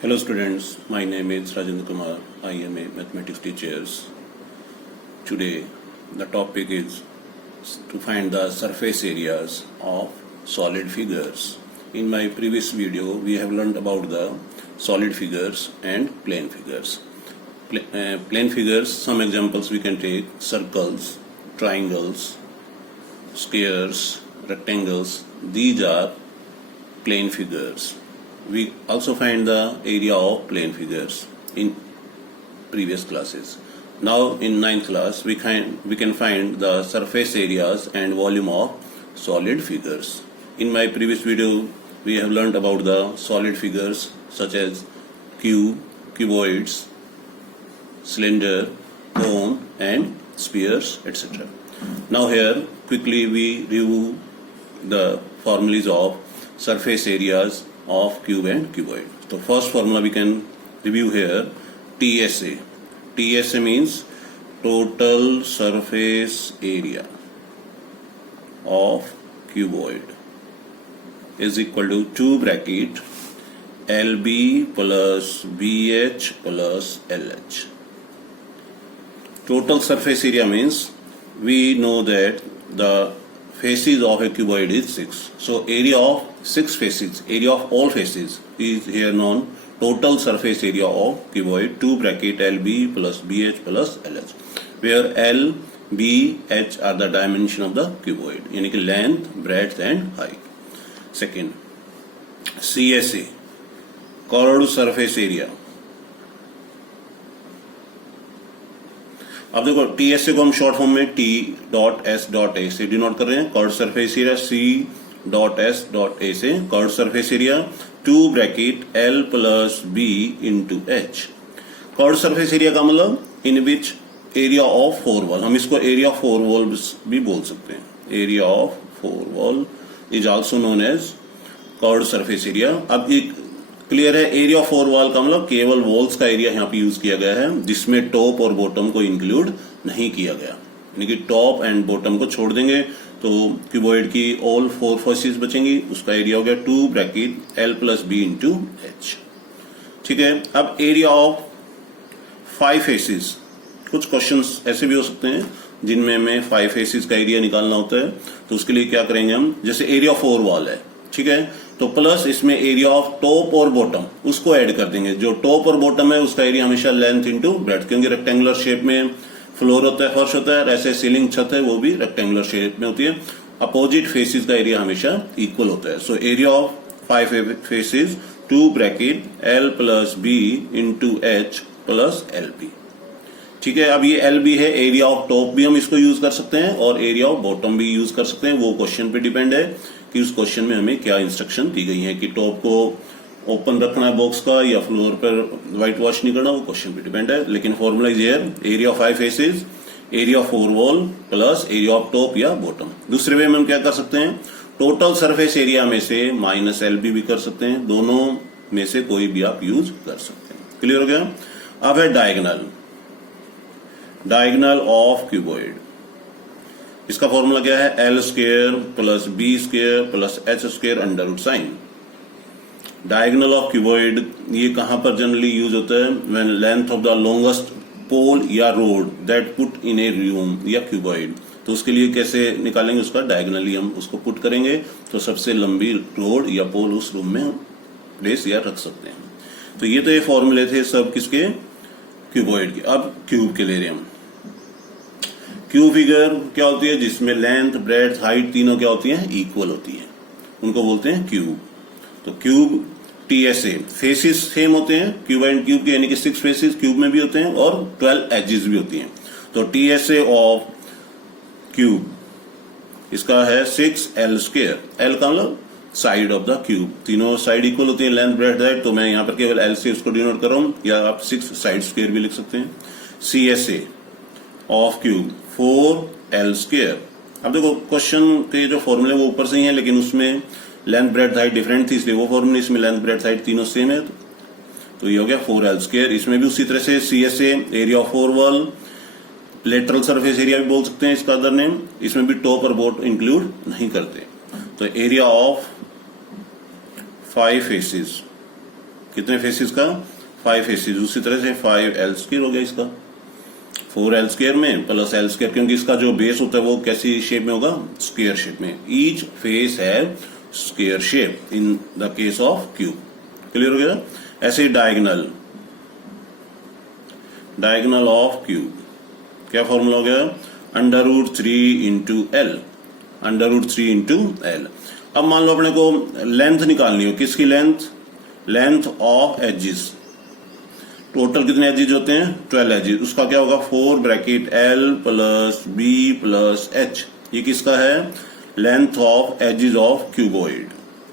Hello students, my name is Rajendra Kumar. I am a mathematics teacher. Today the topic is to find the surface areas of solid figures. In my previous video we have learned about the solid figures and plane figures. Plane figures, some examples we can take: circles, triangles, squares, rectangles. These are plane figures. We also find the area of plane figures in previous classes. Now in 9th class we can find the surface areas and volume of solid figures. In my previous video we have learned about the solid figures such as cube, cuboids, cylinder, cone and spheres, etc. Now here quickly we review the formulas of surface areas of cube and cuboid. So first formula we can review here: TSA. TSA means total surface area of cuboid is equal to 2 bracket LB plus BH plus LH. Total surface area means we know that the faces of a cuboid is 6. So area of 6 faces, area of all faces is here known total surface area of cuboid, 2 bracket LB plus BH plus LH, where L, B, H are the dimension of the cuboid, यानी कि length, breadth and height. Second, CSA, curved surface area. अब देखो TSA को हम short form में T.S.A से denote कर रहे हैं. कर्व्ड सरफेस एरिया C.S.A से curved surface area 2 bracket L plus B into H. Curved surface area का मतलब इन विच एरिया ऑफ 4 वॉल, हम इसको एरिया ऑफ 4 वॉल भी बोल सकते हैं. Area of 4 wall is also known as curved surface area. अब एक क्लियर है, एरिया ऑफ 4 वॉल का मतलब केवल वॉल्स का एरिया यहाँ पे यूज किया गया है, जिसमें टॉप और बॉटम को इंक्लूड नहीं किया गया. यानी कि टॉप एंड बॉटम को छोड़ देंगे तो क्यूबॉइड की ऑल 4 फेसेस बचेंगी. उसका एरिया हो गया 2 bracket L plus B into H. ठीक है. अब एरिया ऑफ 5 फेसेस, कुछ क्वेश्चंस ऐसे भी हो सकते हैं जिनमें हमें 5 फेसेस का एरिया निकालना होता है. तो उसके लिए क्या करेंगे हम, जैसे एरिया ऑफ 4 वॉल है, ठीक है, तो प्लस इसमें एरिया ऑफ टॉप और बॉटम उसको ऐड कर देंगे. जो टॉप और बॉटम है उसका एरिया हमेशा लेंथ इंटू ब्रेड्थ, क्योंकि रेक्टेंगुलर शेप में फ्लोर होता है, फर्श होता है, ऐसे सीलिंग छत है वो भी रेक्टेंगुलर शेप में होती है. अपोजिट फेसेस का एरिया हमेशा इक्वल होता है. सो area of 5 faces 2 bracket L plus B into H plus LB. ठीक है. अब ये LB है, एरिया ऑफ टॉप भी हम इसको यूज कर सकते हैं और एरिया ऑफ बॉटम भी यूज कर सकते हैं. वो क्वेश्चन पे डिपेंड है कि उस क्वेश्चन में हमें क्या इंस्ट्रक्शन दी गई है, कि टॉप को ओपन रखना है बॉक्स का या फ्लोर पर व्हाइट वॉश नहीं करना, वो क्वेश्चन पे डिपेंड है. लेकिन formula is here: area of 5 faces, area of 4 wall plus area of top या बॉटम. दूसरे वे में हम क्या कर सकते हैं, टोटल सरफेस एरिया में से माइनस LB भी कर सकते हैं. दोनों में से कोई भी आप यूज कर सकते हैं. क्लियर हो गया. अब है डायगोनल. डायगोनल ऑफ क्यूबॉइड, इसका फॉर्मूला क्या है, L square plus B square plus H square under root sign. Diagonal of cuboid ये कहां पर जनरली यूज होता है, when length of the longest pole या rod that put in a room या क्यूबॉइड. तो उसके लिए कैसे निकालेंगे, उसका डायगोनली हम उसको पुट करेंगे तो सबसे लंबी रोड या पोल उस रूम में प्लेस या रख सकते हैं. तो ये फॉर्मूले थे सब किसके, क्यूबॉइड के. अब क्यूब के ले रहे हैं हम. क्यूब फिगर क्या होती है, जिसमें लेंथ, ब्रेड्थ, हाइट तीनों क्या होती हैं, इक्वल होती हैं, उनको बोलते हैं क्यूब. तो क्यूब TSA, फेसेस सेम होते हैं क्यूब एंड क्यूब के, यानी कि 6 फेसेस क्यूब में भी होते हैं और 12 एजेस भी होती हैं. तो TSA ऑफ क्यूब इसका है 6L स्क्वायर. L का मतलब साइड ऑफ द क्यूब, तीनों साइड इक्वल होती है, लेंथ, ब्रेड्थ, हाइट. तो मैं यहाँ पर केवल L से उसको डिनोट कर रहा हूं, या आप 6 साइड स्क्वायर भी लिख सकते हैं. CSA of cube 4L square. अब देखो क्वेश्चन के जो फॉर्मूले वो ऊपर से ही है, लेकिन उसमें लेंथ, ब्रेड्थ, हाइट डिफरेंट थी, इसलिए वो फॉर्मूले, इसमें लेंथ, ब्रेड्थ, हाइट तीनों सेम है. तो ये हो गया 4L स्क्वायर. इसमें भी उसी तरह से CSA area of 4 wall, lateral surface area भी बोल सकते हैं इसका अदर नेम. इसमें भी टॉप और बॉटम इंक्लूड नहीं करते. तो एरिया ऑफ 5 फेसेस कितने फेसिस का, 5 फेसिस। उसी तरह से 5l स्क्वायर हो गया इसका, 4l स्क्वायर में प्लस l स्क्वायर, क्योंकि इसका जो बेस होता है वो कैसी शेप में होगा, स्क्वायर शेप में। ईच फेस है square shape in the case of cube. Clear हो गया। ऐसे डायगोनल, डायगोनल ऑफ क्यूब क्या फॉर्मूला हो गया, √3 इंटू एल, √3 इंटू एल। अब मान लो अपने को लेंथ निकालनी हो, किसकी length, length of edges. Total कितने एजिज होते हैं, 12 एजिज। उसका क्या होगा, 4 bracket L plus B plus H। ये किसका है, length of edges of cuboid,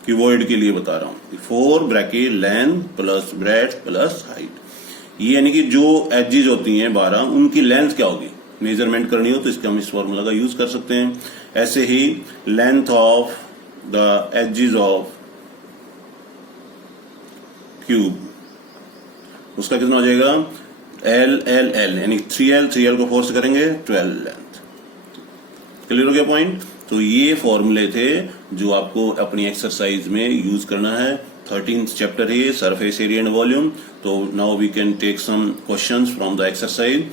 cuboid के लिए बता रहा हूं। 4 bracket length plus breadth plus height, ये यानी कि जो एजिज होती हैं 12, उनकी लेंथ क्या होगी, मेजरमेंट करनी हो तो इसके हम इस फॉर्मूला का यूज कर सकते हैं। ऐसे ही length of the edges of cube, उसका कितना हो जाएगा, L यानी 3L को 4 से करेंगे 12 लेंथ। क्लियर हो गया पॉइंट। तो ये फॉर्मूले थे जो आपको अपनी एक्सरसाइज में यूज करना है। 13th चैप्टर है ये, सरफेस एरिया एंड वॉल्यूम। तो now we can take some questions from the exercise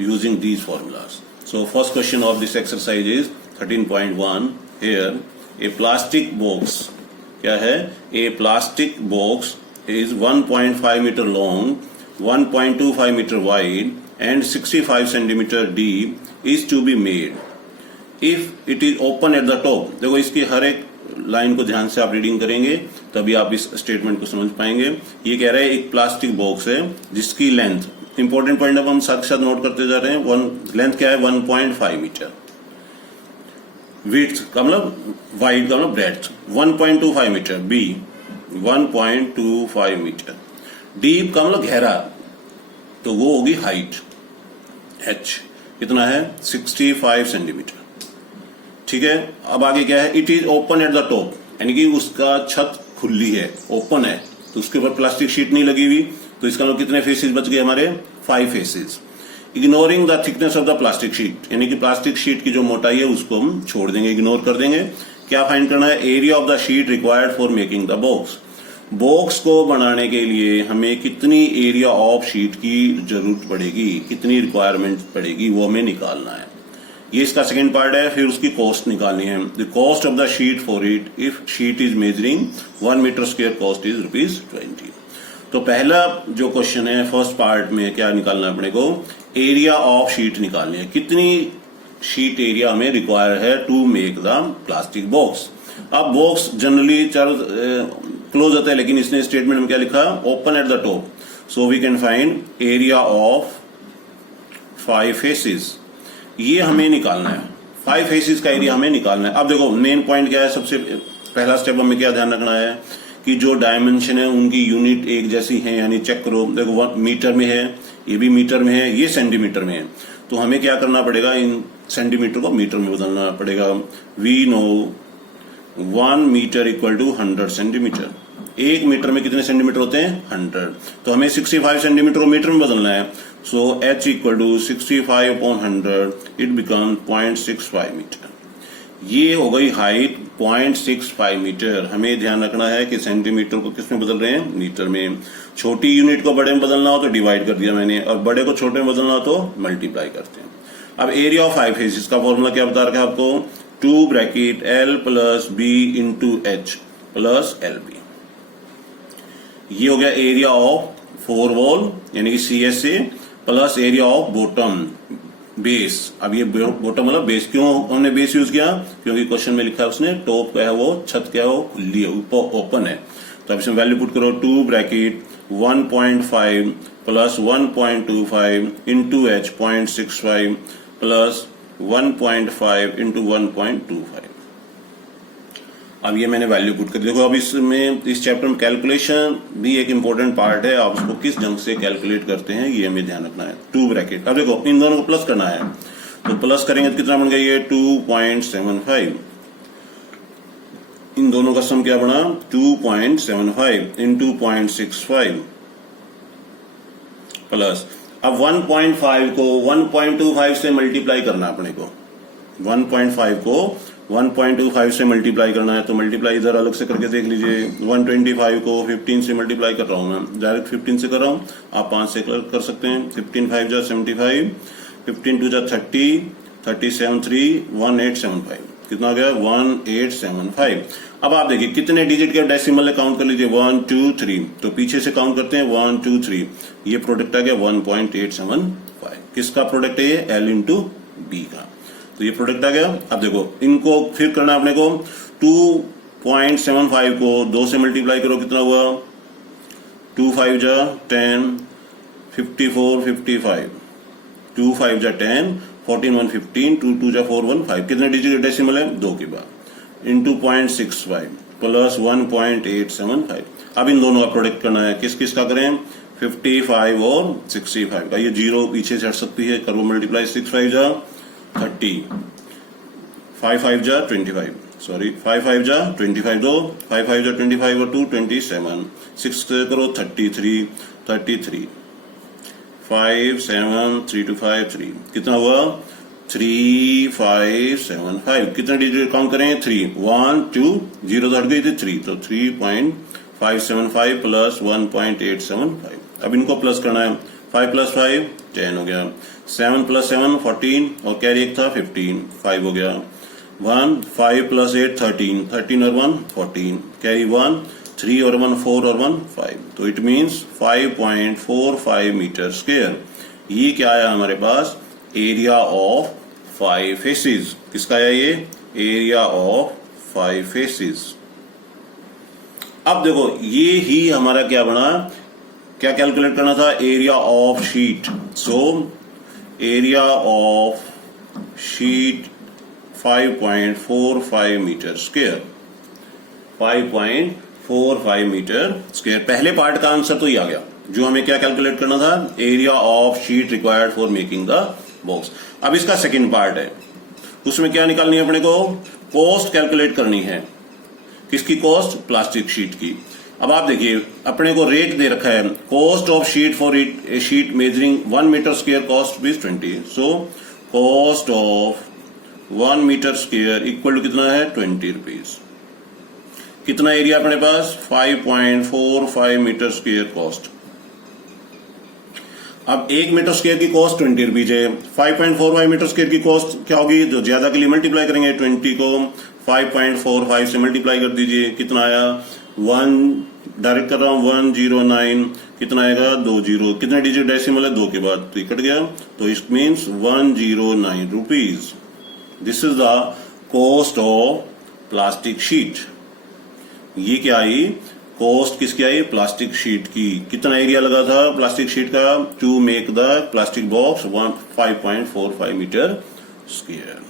using these formulas. So first question of this exercise is 13.1। Here a plastic box, क्या है, a plastic box is 1.5 meter long, 1.25 meter wide and 65 centimeter deep is to be made. If it is open at the top, देखो इसकी हर एक line को ध्यान से आप reading करेंगे तभी आप इस स्टेटमेंट को समझ पाएंगे। ये कह रहा है एक प्लास्टिक बॉक्स है जिसकी लेंथ, इंपॉर्टेंट पॉइंट अब हम साथ साथ नोट करते जा रहे हैं। लेंथ क्या है, 1.5 मीटर। विड्थ का मतलब, वाइड का मतलब breadth, 1.25 metre. B 1.25 metre. Deep का मतलब गहरा, तो वो होगी हाइट। H कितना है, 65 सेंटीमीटर। ठीक है। अब आगे क्या है, it is open at the top, यानी कि उसका छत खुली है, ओपन है, तो उसके ऊपर प्लास्टिक शीट नहीं लगी हुई, तो इसका मतलब कितने फेसेस बच गए हमारे, 5 faces. Ignoring the thickness of the plastic sheet, यानी कि प्लास्टिक शीट की जो मोटाई है उसको हम छोड़ देंगे, इग्नोर कर देंगे। क्या फाइंड करना है, area of the sheet required for making the box. Box को बनाने के लिए हमें कितनी एरिया ऑफ शीट की जरूरत पड़ेगी, कितनी रिक्वायरमेंट पड़ेगी, वो हमें निकालना है। ये इसका सेकंड पार्ट है। फिर उसकी कॉस्ट निकालनी है, the cost of the sheet for it if sheet is measuring 1 metre square, cost is ₹20। तो पहला जो क्वेश्चन है फर्स्ट पार्ट में क्या निकालना है अपने को, एरिया ऑफ शीट निकालनी है, कितनी शीट एरिया हमें रिक्वायर है to make the plastic box. अब बॉक्स जनरली चारों क्लोज होता है, लेकिन इसने स्टेटमेंट में क्या लिखा, open at the top, so we can find area of 5 faces. ये हमें निकालना है, 5 फेसेस का एरिया हमें निकालना है। अब देखो मेन पॉइंट क्या है, सबसे पहला स्टेप हमें क्या ध्यान रखना है कि जो डायमेंशन है उनकी यूनिट एक जैसी है, यानी चेक करो, देखो मीटर में है, ये भी मीटर में है, ये सेंटीमीटर में है, तो हमें क्या करना पड़ेगा, इन सेंटीमीटर को मीटर में बदलना पड़ेगा। We know 1 metre equal to 100 centimetre. 1 metre में कितने सेंटीमीटर होते हैं, 100, तो हमें 65 सेंटीमीटर को मीटर में बदलना है। So H equal to 65/100, it become 0.65 metre. ये हो गई हाइट 0.65 मीटर। हमें ध्यान रखना है कि सेंटीमीटर को किस में बदल रहे हैं, मीटर में। छोटी यूनिट को बड़े में बदलना हो तो डिवाइड कर दिया मैंने, और बड़े को छोटे में बदलना हो तो मल्टीप्लाई करते हैं। अब एरिया ऑफ 5 फेसेस का फॉर्मूला क्या बता रखा है आपको, 2 bracket L plus B into H plus LB। ये हो गया एरिया ऑफ 4 वॉल यानी कि CSA plus area of bottom base. अब ये बॉटम मतलब बेस, क्यों हमने बेस यूज किया, क्योंकि क्वेश्चन में लिखा है उसने टॉप क्या है वो, छत क्या है वो खुली है, ओपन है। तो अब इसमें वैल्यू पुट करो, 2 bracket 1.5 plus 1.25 into H 0.65 plus 1.5 into 1.25। अब ये मैंने वैल्यू पुट कर दी। देखो अब इसमें इस चैप्टर में कैलकुलेशन भी एक इंपॉर्टेंट पार्ट है, आप उसको किस ढंग से कैलकुलेट करते हैं ये हमें ध्यान रखना है। 2 ब्रैकेट, अब देखो इन दोनों को प्लस करना है, तो प्लस करेंगे तो कितना बन गया ये 2.75। इन दोनों का सम क्या बना, 2.75 इंटू 0.65 प्लस, अब 1.5 को 1.25 से मल्टीप्लाई करना अपने को, 1.5 को 1.25 से मल्टीप्लाई करना है तो मल्टीप्लाई इधर अलग से करके देख लीजिए। 125 को 15 से मल्टीप्लाई कर रहा हूँ मैं, डायरेक्ट 15 से कर रहा हूँ, आप 5 से कर सकते हैं। 15 5 जा 75, 15 2 जा 30, 37 3 1875, कितना आ गया 1875। अब आप देखिए कितने डिजिट के डेसिमल है, काउंट कर लीजिए 1 2 3, तो पीछे से काउंट करते हैं 1 2 3, ये प्रोडक्ट आ गया 1.875। किसका प्रोडक्ट है ये? L इंटू बी का, तो ये प्रोडक्ट आ गया। अब देखो इनको फिर करना है अपने को, 2.75 को 2 से मल्टीप्लाई करो, कितना हुआ 2 5 जा 10, 54 55, 2 5 जा 10, 14 1 15, 2 2 जा 4 1 5, कितने डिजिट डेसिमल है? 2 के बाद इंटू 0.65 प्लस 1.875। अब इन दोनों का प्रोडक्ट करना है, किस किस का करें? 55 और 65 का, ये जीरो पीछे से हट सकती है, करो मल्टीप्लाई। 6 5 जा 30, 5 5 जा 25, सॉरी 5 5 जा 25, दो 5 5 जा 25 और 2 27, 6 करो 33 33, 5 7 3 2 5 3, कितना हुआ 3575। कितना डिजिट काउंट करें? 3 1 2 0 तो हट गई थी 3, तो 3.575 प्लस 1.875। अब इनको प्लस करना है, 5 प्लस 5 10 हो गया, 7 प्लस 7 14 और कैरी एक था 15, 5 हो गया, 1 5 प्लस 8 13, 13 और 1 14, कैरी 1 3 और 1 4 और 1 5, तो इट मीन्स 5.45 मीटर स्क्वायर। ये क्या आया हमारे पास? Area of 5 faces. किसका आया ये? Area of 5 faces. अब देखो ये ही हमारा क्या बना, क्या कैलकुलेट करना था? Area of sheet. So area of sheet 5.45 metre square, 5.45 metre square. पहले पार्ट का आंसर तो ये आ गया, जो हमें क्या कैलकुलेट करना था? Area of sheet required for making the box. अब इसका सेकंड पार्ट है, उसमें क्या निकालनी है अपने को? कॉस्ट कैलकुलेट करनी है। किसकी कॉस्ट? प्लास्टिक शीट की। अब आप देखिए अपने को रेट दे रखा है, cost of sheet for a sheet measuring 1 metre square cost rupees 20। So cost of 1 metre square equal to कितना है? 20 रुपीज। कितना एरिया अपने पास? 5.45 मीटर स्क्वायर कॉस्ट। अब 1 मीटर स्क्वायर की कॉस्ट 20 रुपीज है, 5.45 मीटर स्क्वायर की कॉस्ट क्या होगी? जो ज्यादा के लिए मल्टीप्लाई करेंगे, 20 को 5.45 से मल्टीप्लाई कर दीजिए, कितना आया? 1 डायरेक्ट कर रहा हूं 109, कितना आएगा? 20। कितने डिजिट डेसिमल है? 2 के बाद, तो कट गया, तो it means 109 rupees. This is the cost of plastic sheet. ये क्या आई? कॉस्ट किसकी आई? प्लास्टिक शीट की। कितना एरिया लगा था प्लास्टिक शीट का? To make the plastic box 5.45 metre square.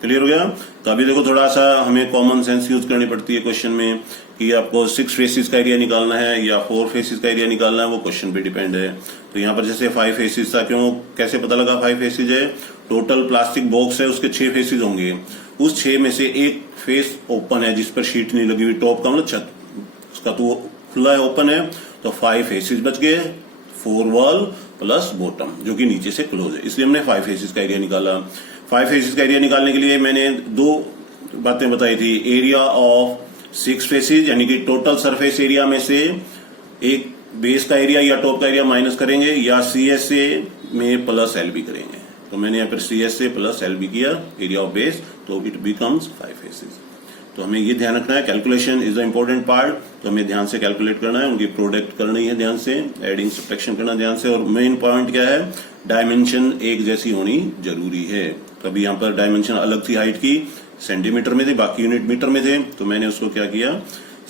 Clear हो गया? तो अभी देखो थोड़ा सा हमें कॉमन सेंस यूज करनी पड़ती है क्वेश्चन में, कि आपको 6 फेसिस का एरिया निकालना है या 4 फेसिस का एरिया निकालना है, वो क्वेश्चन पे डिपेंड है। तो यहाँ पर जैसे 5 फेसिस था, क्यों कैसे पता लगा 5 फेसिस है? टोटल प्लास्टिक बॉक्स है, उसके 6 फेसिस होंगे, उस 6 में से एक फेस ओपन है जिस पर शीट नहीं लगी हुई, टॉप का मतलब छत उसका तो खुला है, ओपन है, तो 5 फेसिस बच गए, 4 वॉल प्लस बॉटम जो कि नीचे से क्लोज है, इसलिए हमने 5 फेसिस का एरिया निकाला। 5 फेसिस का एरिया निकालने के लिए मैंने 2 बातें बताई थी, एरिया ऑफ 6 फेसिस यानी कि टोटल सरफेस एरिया में से एक बेस का एरिया या टॉप का एरिया माइनस करेंगे, या CSA में प्लस LB करेंगे। तो मैंने यहाँ पर CSA प्लस LB किया एरिया ऑफ बेस, तो इट बिकम्स 5 फेसिस। तो हमें ये ध्यान रखना है, calculation is the important part, तो हमें ध्यान से कैलकुलेट करना है, उनकी प्रोडक्ट करनी है ध्यान से, एडिंग सब्ट्रैक्शन करना ध्यान से, और मेन पॉइंट क्या है? डायमेंशन एक जैसी होनी जरूरी है। कभी यहाँ पर डायमेंशन अलग थी हाइट की, सेंटीमीटर में थे, बाकी यूनिट मीटर में थे, तो मैंने उसको क्या किया?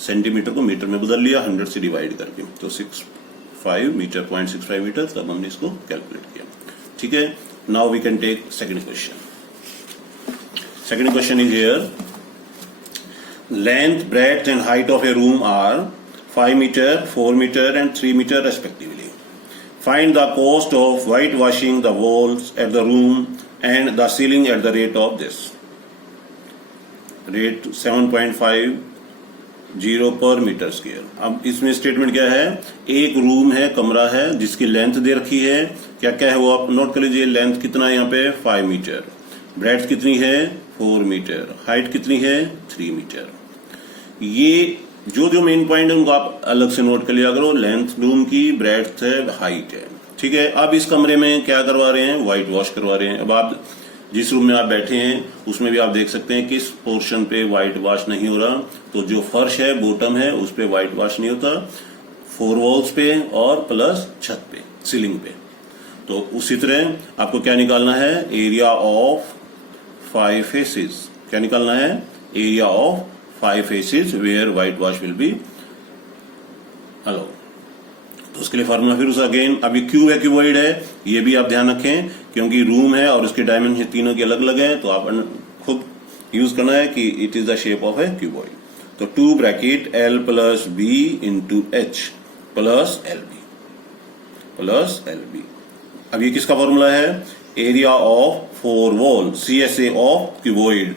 सेंटीमीटर को मीटर में बदल लिया 100 से डिवाइड करके, तो 65 मीटर 0.65 मीटर, तब हमने इसको कैलकुलेट किया। ठीक है, now we can take second question. Second question is here, length, breadth and height of a room are 5 meter, 4 meter and 3 meter respectively. Find the cost of whitewashing the walls at the room and the ceiling at the rate of this. Rate 7.50 per meter square. अब इसमें statement क्या है? एक room है, कमरा है, जिसकी length दे रखी है, क्या क्या है वो आप नोट कर लीजिए। लेंथ कितना है यहाँ पे? 5 मीटर, ब्रेड्थ कितनी है 4 मीटर, हाइट कितनी है 3 मीटर। ये जो जो मेन पॉइंट है उनको आप अलग से नोट कर लिया करो। लेंथ रूम की, ब्रेड्थ है, हाइट है, ठीक है। अब इस कमरे में क्या करवा रहे हैं, व्हाइट वॉश करवा रहे हैं। अब आप जिस रूम में आप बैठे हैं उसमें भी आप देख सकते हैं किस पोर्शन पे व्हाइट वॉश नहीं हो रहा। तो जो फर्श है, बॉटम है, उस पे व्हाइट वॉश नहीं होता, 4 वॉल्स पे और प्लस छत पे, सीलिंग पे। तो उसी तरह आपको क्या निकालना है, एरिया ऑफ 5 फेसेस। क्या निकालना है, area of 5 faces where white wash will be allowed. तो उसके लिए फार्मूला फिर उस अगेन, अभी क्यूब है, क्यूबॉइड है, ये भी आप ध्यान रखें क्योंकि रूम है और उसके डायमेंशन तीनों के अलग अलग है। तो आप खुद यूज करना है कि it is the shape of A cuboid. तो 2 bracket L plus B into H plus LB। अब ये किसका फॉर्मूला है, area of 4 wall, CSA of cuboid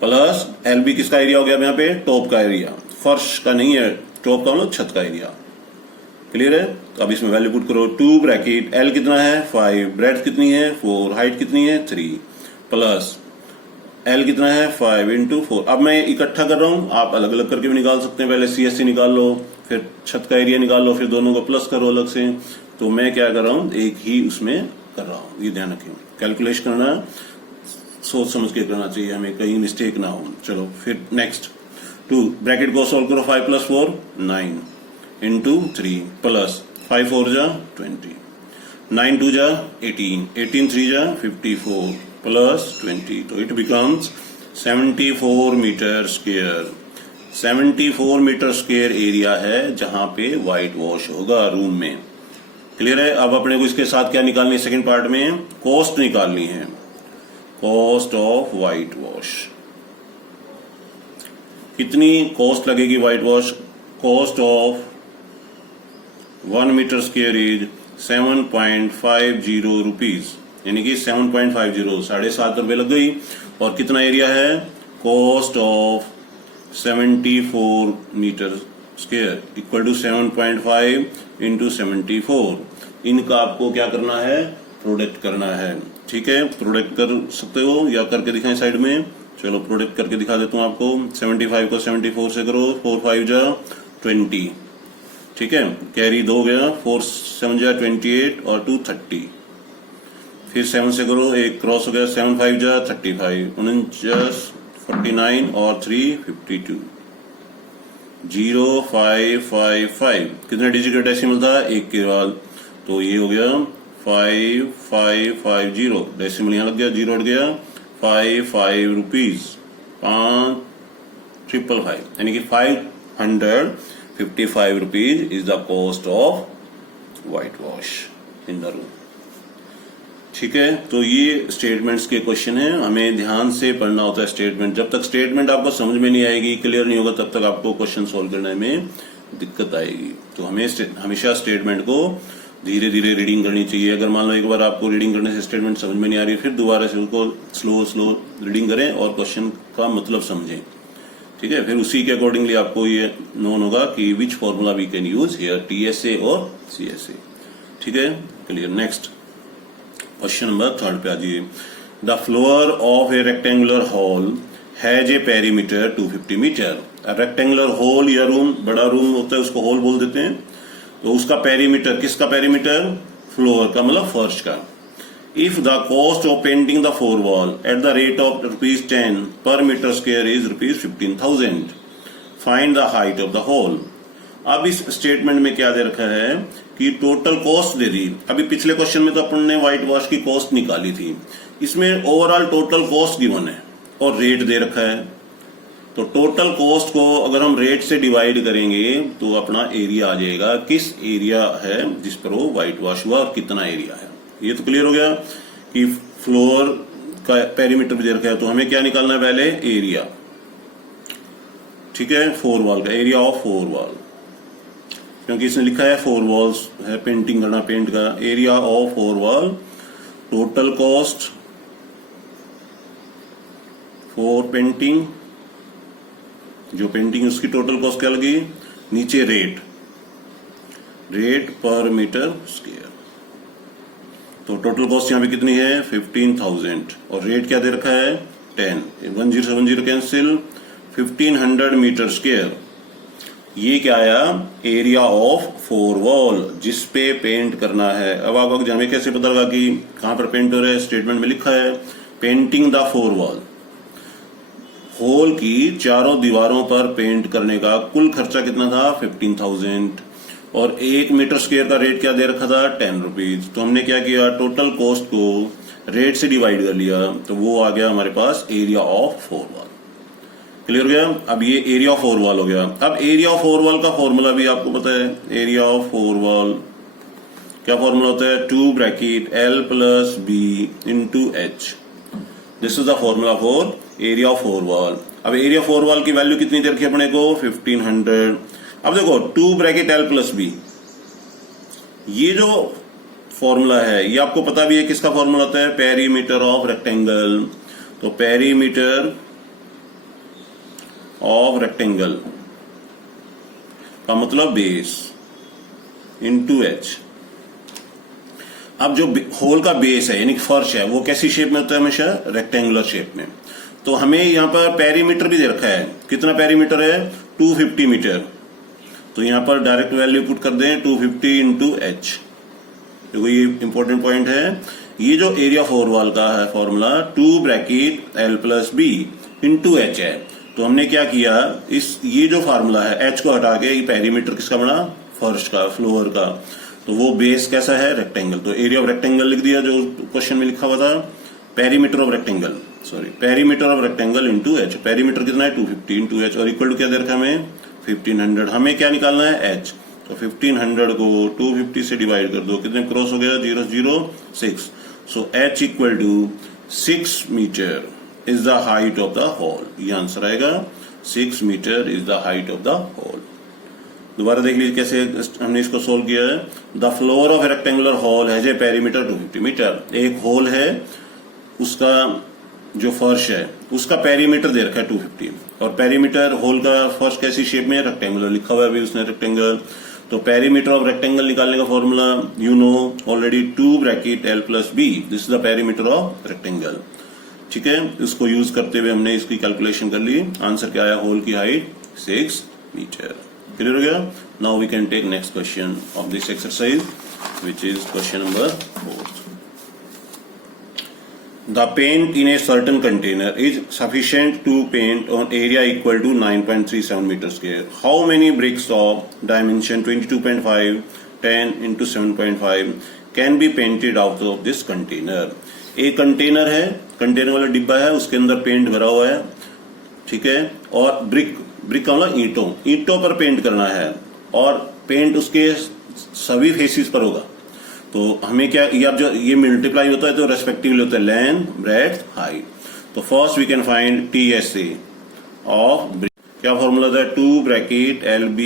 plus LB किसका एरिया हो गया यहाँ पे, टॉप का एरिया, फर्श का नहीं है, टॉप का मतलब छत का एरिया। क्लियर है। तो अब इसमें वैल्यू पुट करो, 2 ब्रैकेट L कितना है 5, ब्रेड्थ कितनी है 4, हाइट कितनी है 3 प्लस L कितना है 5 इंटू 4। अब मैं इकट्ठा कर रहा हूं, आप अलग अलग करके भी निकाल सकते हैं। पहले CSC निकाल लो, फिर छत का एरिया निकाल लो, फिर दोनों को प्लस करो अलग से। तो मैं क्या कर रहा हूं, एक ही उसमें कर रहा हूं, ये ध्यान रखें। कैलकुलेशन करना सोच समझ के करना चाहिए, हमें कहीं मिस्टेक ना हो। चलो फिर नेक्स्ट, 2 ब्रैकेट को सोल्व करो, 5 प्लस 4 9 इंटू 3 प्लस 5 4 जा 20, 9 2 जा 18, 18 3 जा 54 प्लस 20। तो it becomes 74 metre square. 74 metre square area है जहां पे व्हाइट वॉश होगा रूम में। क्लियर है। अब अपने को इसके साथ क्या निकालनी है, सेकंड पार्ट में कॉस्ट निकालनी है, कॉस्ट ऑफ व्हाइट वॉश। कितनी कॉस्ट लगेगी white wash, cost of 1 metre square is 7.50 rupees, यानी कि 7.50 7.5 रुपए लग गई। और कितना एरिया है, cost of 74 metre square equal to 7.5 into 74। इनका आपको क्या करना है, प्रोडक्ट करना है। ठीक है, प्रोडक्ट कर सकते हो या करके दिखाएं साइड में। चलो प्रोडक्ट करके दिखा देता हूं आपको। 75 को 74 से करो, 4 5 जा 20, ठीक है, कैरी 2 गया, 4 7 जा 28 और 2 30। फिर 7 से करो, एक क्रॉस हो गया, 7 5 जा 35, 49 49 और 3 52, 0 5 5 5। कितने डिजिट का डेसिमल था, एक के बाद, तो ये हो गया 5 5 5 0। डेसिमल यहाँ लग गया, 0 हट गया, 5 5 रुपीज, 5 5 5, यानी कि 555 rupees is the cost of white wash in the room. ठीक है, तो ये स्टेटमेंट्स के क्वेश्चन हैं, हमें ध्यान से पढ़ना होता है स्टेटमेंट। जब तक स्टेटमेंट आपको समझ में नहीं आएगी, क्लियर नहीं होगा, तब तक आपको क्वेश्चन सोल्व करने में दिक्कत आएगी। तो हमें हमेशा स्टेटमेंट को धीरे धीरे रीडिंग करनी चाहिए। अगर मान लो एक बार आपको रीडिंग करने से स्टेटमेंट समझ में नहीं आ रही, फिर दोबारा से उसको स्लो रीडिंग करें और क्वेश्चन का मतलब समझें। ठीक है, फिर उसी के अकॉर्डिंगली आपको ये नोन होगा कि which formula we can use here, TSA और CSA। ठीक है, क्लियर। नेक्स्ट क्वेश्चन नंबर 3 पे आ जाइए। The floor of a rectangular hall has a perimeter 250 metre. Rectangular hall या रूम, बड़ा रूम होता है उसको हॉल बोल देते हैं। तो उसका पेरीमीटर, किसका पेरीमीटर, फ्लोर का मतलब फर्श का। If the cost of painting the 4 wall at the rate of ₹10 per metre square is ₹15,000, find the height of the hall. अब इस स्टेटमेंट में क्या दे रखा है कि टोटल कॉस्ट दे दी। अभी पिछले क्वेश्चन में तो अपन ने व्हाइट वॉश की कॉस्ट निकाली थी, इसमें ओवरऑल टोटल कॉस्ट गिवन है और रेट दे रखा है। तो टोटल कॉस्ट को अगर हम रेट से डिवाइड करेंगे तो अपना एरिया आ जाएगा, किस एरिया है जिस पर वो व्हाइट वॉश हुआ और कितना एरिया है। ये तो क्लियर हो गया कि फ्लोर का पेरीमीटर भी दे रखा है। तो हमें क्या निकालना है, पहले एरिया। ठीक है, 4 वॉल का एरिया ऑफ 4 वॉल, क्योंकि इसने लिखा है 4 वॉल्स है, पेंटिंग करना, पेंट का area of 4 wall. Total cost for painting, जो पेंटिंग उसकी टोटल कॉस्ट क्या लगी, नीचे रेट पर मीटर स्क्वायर। तो टोटल कॉस्ट यहाँ पे कितनी है 15,000 और रेट क्या दे रखा है 10, 1070 कैंसिल, 1500 मीटर स्क्वायर। ये क्या आया एरिया ऑफ 4 वॉल जिस पे पेंट करना है। अब आप हमें कैसे पता लगा कि कहां पर पेंट हो रहा है, स्टेटमेंट में लिखा है पेंटिंग द 4 वॉल। होल की चारों दीवारों पर पेंट करने का कुल खर्चा कितना था 15,000 और 1 मीटर स्क्वायर का रेट क्या दे रखा था 10 रुपीज। तो हमने क्या किया टोटल कॉस्ट को रेट से डिवाइड कर लिया तो वो आ गया हमारे पास एरिया ऑफ 4 वॉल। क्लियर हो गया। अब ये एरिया ऑफ 4 वॉल हो गया। अब एरिया ऑफ 4 वॉल का फॉर्मूला भी आपको पता है। एरिया ऑफ 4 वॉल क्या फॉर्मूला होता है 2 bracket L plus B into H। This is the formula for area of 4 wall. अब एरिया 4 वॉल की वैल्यू कितनी दे रखी है अपने को 1500। अब देखो 2 ब्रैकेट L प्लस B, ये जो फॉर्मूला है ये आपको पता भी है किसका फॉर्मूला होता है पेरीमीटर ऑफ रेक्टेंगल। तो पेरीमीटर ऑफ रेक्टेंगल का मतलब बेस इंटू H। अब जो होल का बेस है यानी फर्श है वो कैसी शेप में होता है हमेशा रेक्टेंगुलर शेप में। तो हमें यहां पर पेरीमीटर भी दे रखा है, कितना पेरीमीटर है 250 मीटर। तो यहां पर डायरेक्ट वैल्यू पुट कर दें 250 इंटू H। देखो ये इंपॉर्टेंट पॉइंट है। ये जो एरिया 4 वॉल का है formula 2 bracket L plus B into H है। तो हमने क्या किया ये जो फार्मूला है H को हटा के ये पेरीमीटर किसका बना फर्श का फ्लोर का। तो वो बेस कैसा है रेक्टेंगल। तो एरिया ऑफ रेक्टेंगल लिख दिया जो क्वेश्चन में लिखा हुआ था perimeter of rectangle perimeter of rectangle into H। Perimeter कितना है 250 इंटू H और इक्वल टू क्या दे रखा है हमें 1500। हमें क्या निकालना है H। तो 1500 को 250 से डिवाइड कर दो, कितने क्रॉस हो गया 0 0 6। So H equal to 6 metre is the height of the hall. ये आंसर आएगा 6 metre is the height of the hall. दोबारा देख लीजिए कैसे हमने इसको सोल्व किया है। The floor of a rectangular hall has a perimeter 250 metre. एक हॉल है उसका जो फर्श है उसका पेरीमीटर दे रखा है 250 और पेरीमीटर होल का फर्श कैसी शेप में है रेक्टेंगुलर लिखा हुआ है अभी उसने रेक्टेंगल। तो पेरीमीटर ऑफ रेक्टेंगल निकालने का formula you know already 2 bracket L plus B। This is the perimeter of rectangle. ठीक है, इसको यूज करते हुए हमने इसकी कैलकुलेशन कर ली। आंसर क्या आया होल की हाइट 6 मीटर। क्लियर हो गया। Now we can take next question of this exercise which is question number 4। The paint in a certain container is sufficient to paint on area equal to 9.37 meter square. How many bricks of dimension 22.5, 10 into 7.5 can be painted out of this container? एक container है, container वाला डिब्बा है, उसके अंदर paint भरा हुआ है, ठीक है, और ब्रिक का मतलब ईंटों पर पेंट करना है और पेंट उसके सभी फेसिस पर होगा। तो हमें क्या ये मल्टीप्लाई होता है तो रेस्पेक्टिवली होता है लेंथ ब्रेड्थ हाइट। तो first we can find TSA of brick. क्या फॉर्मूला था 2 bracket LB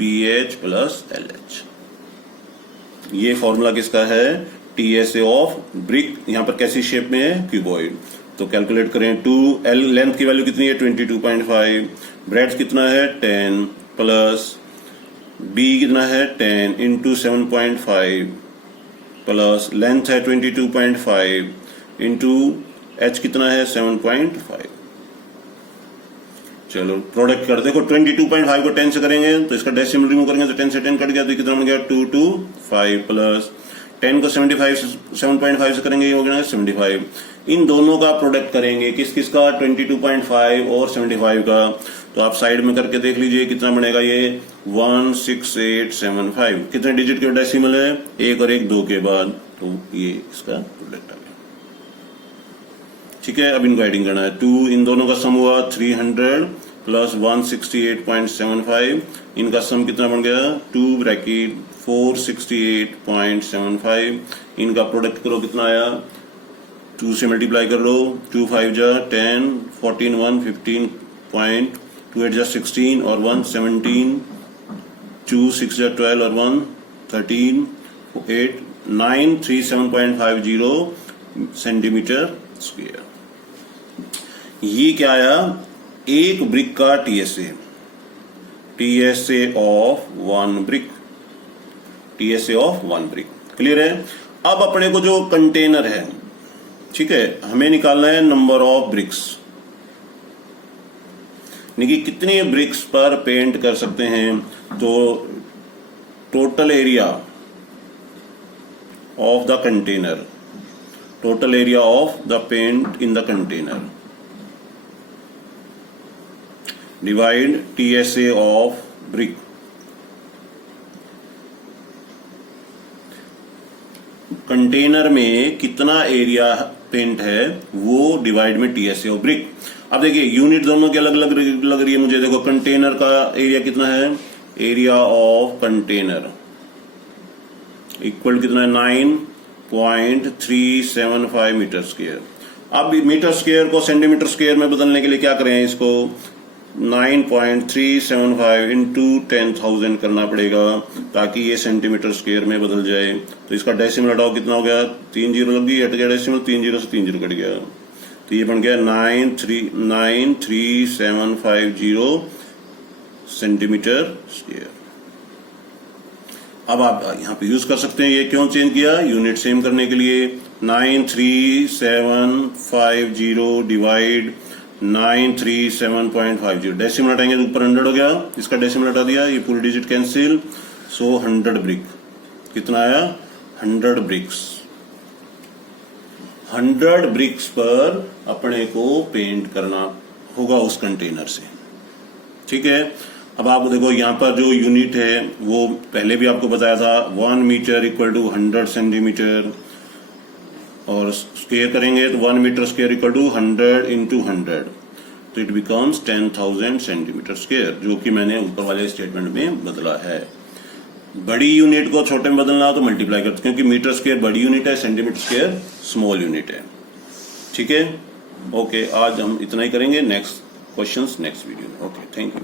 BH plus LH। ये फॉर्मूला किसका है TSA ऑफ ब्रिक। यहां पर कैसी शेप में है क्यूबॉइड। तो कैलकुलेट करें 2 L लेंथ की वैल्यू कितनी है 22.5, ब्रेड्थ कितना है 10 प्लस B कितना है 10 इंटू 7.5 प्लस लेंथ है 22.5 इंटू H कितना है 7.5। चलो प्रोडक्ट कर देखो 22.5 को 10 से करेंगे तो इसका डेसिमल रिमूव करेंगे तो 10 से 10 कट गया तो कितना बन गया 225 प्लस 10 को 7.5 से करेंगे ये हो गया 75। इन दोनों का प्रोडक्ट करेंगे किस का 22.5 और 75 का। तो आप साइड में करके देख लीजिए कितना बनेगा ये 16875। कितने डिजिट के डेसिमल है 1 और 1 2 के बाद। तो ये इसका प्रोडक्ट आ गया। ठीक है, अब इनको एडिंग करना है 2 इन दोनों का सम हुआ 300 प्लस 168.75। इनका सम कितना बन गया 2 ब्रैकेट 468.75। इनका प्रोडक्ट करो कितना आया 2 से मल्टीप्लाई कर लो 2 5 जा 10 14 1 15 2 8 जा 16 और 1 17 2 6 जा 12 और 1 13 8 9 37.50 सेंटीमीटर स्क्वायर। ये क्या आया एक ब्रिक का TSA of 1 brick. TSA of 1 brick clear है। अब अपने को जो कंटेनर है, ठीक है, हमें निकालना है नंबर ऑफ ब्रिक्स, यानी कि कितनी ब्रिक्स पर पेंट कर सकते हैं। तो total area of the container, total area of the paint in the container divide TSA of brick. Container में कितना एरिया पेंट है वो डिवाइड में TSA ऑफ ब्रिक। अब देखिए यूनिट दोनों की अलग अलग लग रही है मुझे। देखो कंटेनर का एरिया कितना है, एरिया ऑफ कंटेनर इक्वल कितना है 9.375 मीटर स्क्वायर। अब मीटर स्क्वायर को सेंटीमीटर स्क्वायर में बदलने के लिए क्या करें, इसको 9.375 इंटू 10,000 करना पड़ेगा ताकि ये सेंटीमीटर स्क्वायर में बदल जाए। तो इसका डेसिमल हटाओ, कितना हो गया, 3 जीरो लग गई, हट गया डेसिमल, 3 जीरो से 3 जीरो कट गया, तो ये बन गया 93750 सेंटीमीटर स्क्वायर। अब आप यहाँ पे यूज कर सकते हैं, ये क्यों चेंज किया, यूनिट सेम करने के लिए। 93750 डिवाइड 937.50, डेसिमल हटाएंगे तो ऊपर 100 हो गया, इसका डेसिमल हटा दिया, ये पूरी डिजिट कैंसिल, सो 100 ब्रिक। कितना आया, 100 ब्रिक्स। 100 ब्रिक्स पर अपने को पेंट करना होगा उस कंटेनर से, ठीक है। अब आप देखो यहाँ पर जो यूनिट है वो पहले भी आपको बताया था, 1 मीटर इक्वल टू 100 सेंटीमीटर, और स्क्वायर करेंगे तो 1 metre square equal to 100 into 100, तो इट बिकम्स 10,000 सेंटीमीटर स्क्वायर, जो कि मैंने ऊपर वाले स्टेटमेंट में बदला है। बड़ी यूनिट को छोटे में बदलना हो तो मल्टीप्लाई करते, क्योंकि मीटर स्क्वायर बड़ी यूनिट है, सेंटीमीटर स्क्वायर स्मॉल यूनिट है, ठीक है। ओके, आज हम इतना ही करेंगे, नेक्स्ट क्वेश्चंस नेक्स्ट वीडियो में। Okay, thank you.